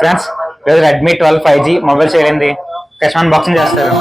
Friends ఈరోజు Redmi 12 5G mobile sale అయింది. Customer unboxing చేస్తారు.